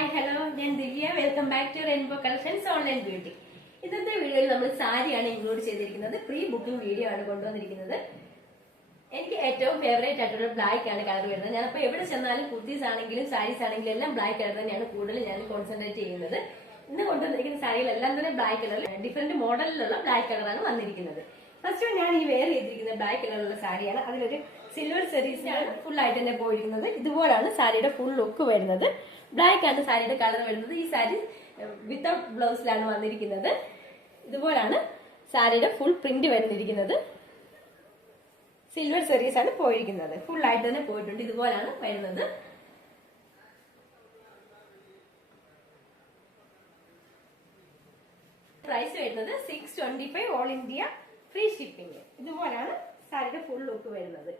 Hi hello, ഞാൻ Divya. Welcome back to rainbow collections online beauty. ഇന്നത്തെ വീഡിയോയിൽ നമ്മൾ സാരിയാണ് ഇൻക്ലൂഡ് ചെയ്തിരിക്കുന്നത്. പ്രീ ബുക്കിംഗ് വീഡിയോ ആണ് കൊണ്ടുവന്നിരിക്കുന്നത്. എനിക്ക് ഏറ്റവും ഫേവറേറ്റ് ആയിട്ടുള്ള ബ്ലാക്ക് ആണ് കളർ വരുന്നത്. ഞാനിപ്പോൾ എവിടെ ചെന്നാലും കുർത്തീസ് ആണെങ്കിലും സാരീസ് ആണെങ്കിലും എല്ലാം ബ്ലാക്ക് കളർ തന്നെയാണ് കൂടുതൽ ഞാൻ കോൺസെൻട്രേറ്റ് ചെയ്യുന്നത്. ഇന്ന് കൊണ്ടുവന്നിരിക്കുന്ന സാരികളെല്ലാം തന്നെ ബ്ലാക്ക് കളറിൽ ഡിഫറെന്റ് മോഡലിലുള്ള ബ്ലാക്ക് കളറാണ് വന്നിരിക്കുന്നത്. ഫസ്റ്റ് ഞാൻ ഈ വെയർ ചെയ്തിരിക്കുന്ന ബ്ലാക്ക് കളറുള്ള സാരിയാണ്. അതിലൊരു സിൽവർ സെറീസിനാണ് ഫുൾ ആയിട്ട് തന്നെ പോയിരിക്കുന്നത്. ഇതുപോലാണ് സാരിയുടെ ഫുൾ ലുക്ക് വരുന്നത്. ബ്ലാക്ക് ആണ് സാരിയുടെ കളർ വരുന്നത്. ഈ സാരി വിത്തൗട്ട് ബ്ലൗസിലാണ് വന്നിരിക്കുന്നത്. ഇതുപോലാണ് സാരിയുടെ ഫുൾ പ്രിന്റ് വരുന്നിരിക്കുന്നത്. സിൽവർ സെറീസ് ആണ് പോയിരിക്കുന്നത്. ഫുൾ ആയിട്ട് തന്നെ പോയിട്ടുണ്ട്. ഇതുപോലാണ് വരുന്നത്. പ്രൈസ് വരുന്നത് 625 ഓൾ ഇന്ത്യ ഫ്രീ ഷിപ്പിംഗ്. ഇതുപോലാണ് സാരിയുടെ ഫുൾ ലുക്ക് വരുന്നത്.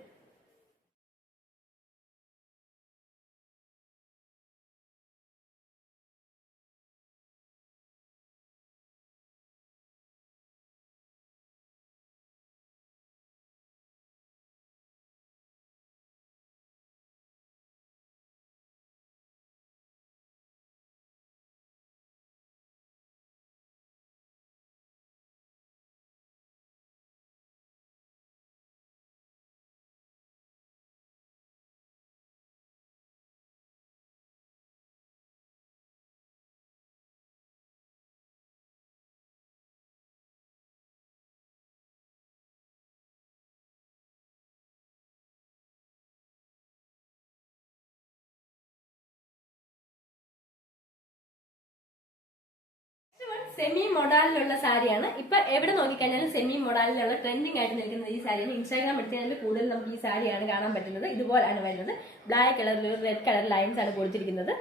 സെമി മൊഡാലിലുള്ള സാരിയാണ്. ഇപ്പൊ എവിടെ നോക്കിക്കഴിഞ്ഞാലും സെമി മൊഡാലിലുള്ള ട്രെൻഡിങ് ആയിട്ട് നിൽക്കുന്നത് ഈ സാരിയാണ്. ഇൻസ്റ്റാഗ്രാം എടുത്താൽ കൂടുതൽ നമുക്ക് ഈ സാരിയാണ് കാണാൻ പറ്റുന്നത്. ഇതുപോലാണ് വരുന്നത്. ബ്ലാക്ക് കളറിൽ റെഡ് കളർ ലൈൻസ് ആണ് കൊടുത്തിരിക്കുന്നത്.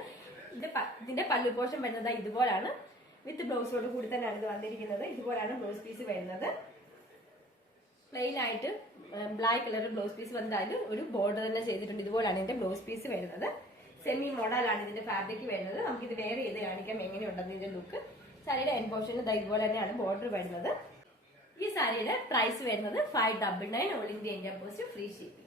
ഇതിന്റെ പല്ലു പോർഷൻ വരുന്നത് ഇതുപോലാണ്. വിത്ത് ബ്ലൗസോട് കൂടി തന്നെയാണ് ഇത് വന്നിരിക്കുന്നത്. ഇതുപോലാണ് ബ്ലൗസ് പീസ് വരുന്നത്. പ്ലെയിൻ ആയിട്ട് ബ്ലാക്ക് കളർ ബ്ലൗസ് പീസ് വന്നാലും ഒരു ബോർഡർ തന്നെ ചെയ്തിട്ടുണ്ട്. ഇതുപോലാണ് ഇതിന്റെ ബ്ലൗസ് പീസ് വരുന്നത്. സെമി മോഡലാണ് ഇതിന്റെ ഫാബ്രിക് വരുന്നത്. നമുക്കിത് വെയർ ചെയ്ത് കാണിക്കാം എങ്ങനെയുണ്ടെന്ന് ഇതിന്റെ ലുക്ക്. സാരിയുടെ എൻഡ് പോർഷന് ഇതുപോലെ തന്നെയാണ് ബോർഡർ വരുന്നത്. ഈ സാരിയുടെ പ്രൈസ് വരുന്നത് 599 all India India post free shipping.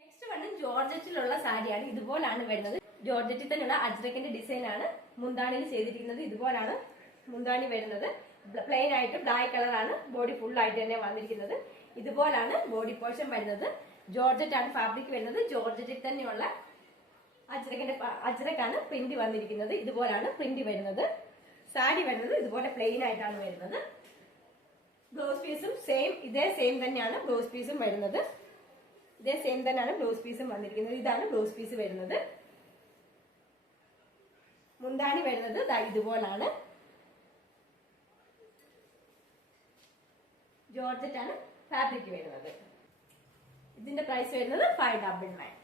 Next one ജോർജറ്റിലുള്ള സാരിയാണ്. ഇതുപോലാണ് വരുന്നത്. ജോർജറ്റിൽ തന്നെയുള്ള അജ്രക്കിന്റെ ഡിസൈൻ ആണ് മുന്താണിയിൽ ചെയ്തിരിക്കുന്നത്. ഇതുപോലാണ് മുന്താണി വരുന്നത്. പ്ലെയിൻ ആയിട്ട് ബ്ലാക്ക് കളറാണ് ബോഡി ഫുൾ ആയിട്ട് തന്നെ വന്നിരിക്കുന്നത്. ഇതുപോലാണ് ബോഡി പോർഷൻ വരുന്നത്. ജോർജറ്റ് ആണ് ഫാബ്രിക് വരുന്നത്. ജോർജറ്റിൽ തന്നെയുള്ള അജ്രക്കാണ് പ്രിന്റ് വന്നിരിക്കുന്നത്. ഇതുപോലാണ് പ്രിന്റ് വരുന്നത്. സാരി വരുന്നത് ഇതുപോലെ പ്ലെയിൻ ആയിട്ടാണ് വരുന്നത്. ബ്ലൗസ് പീസും ഇതേ സെയിം തന്നെയാണ് ബ്ലൗസ് പീസും വരുന്നത്. ഇതേ സെയിം തന്നെയാണ് ബ്ലൗസ് പീസും വന്നിരിക്കുന്നത്. ഇതാണ് ബ്ലൗസ് പീസ് വരുന്നത്. മുന്താണി വരുന്നത് ഇതുപോലാണ്. ജോർജറ്റ് ആണ് ഫാബ്രിക് വരുന്നത്. ഇതിന്റെ പ്രൈസ് വരുന്നത് 599.